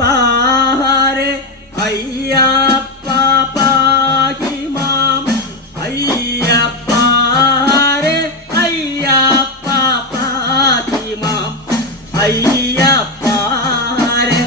അയ്യപ്പാരെ Ayyappa പാഹിമാം അയ്യപ്പാരെ Ayyappa പാഹിമാം അയ്യപ്പാരെ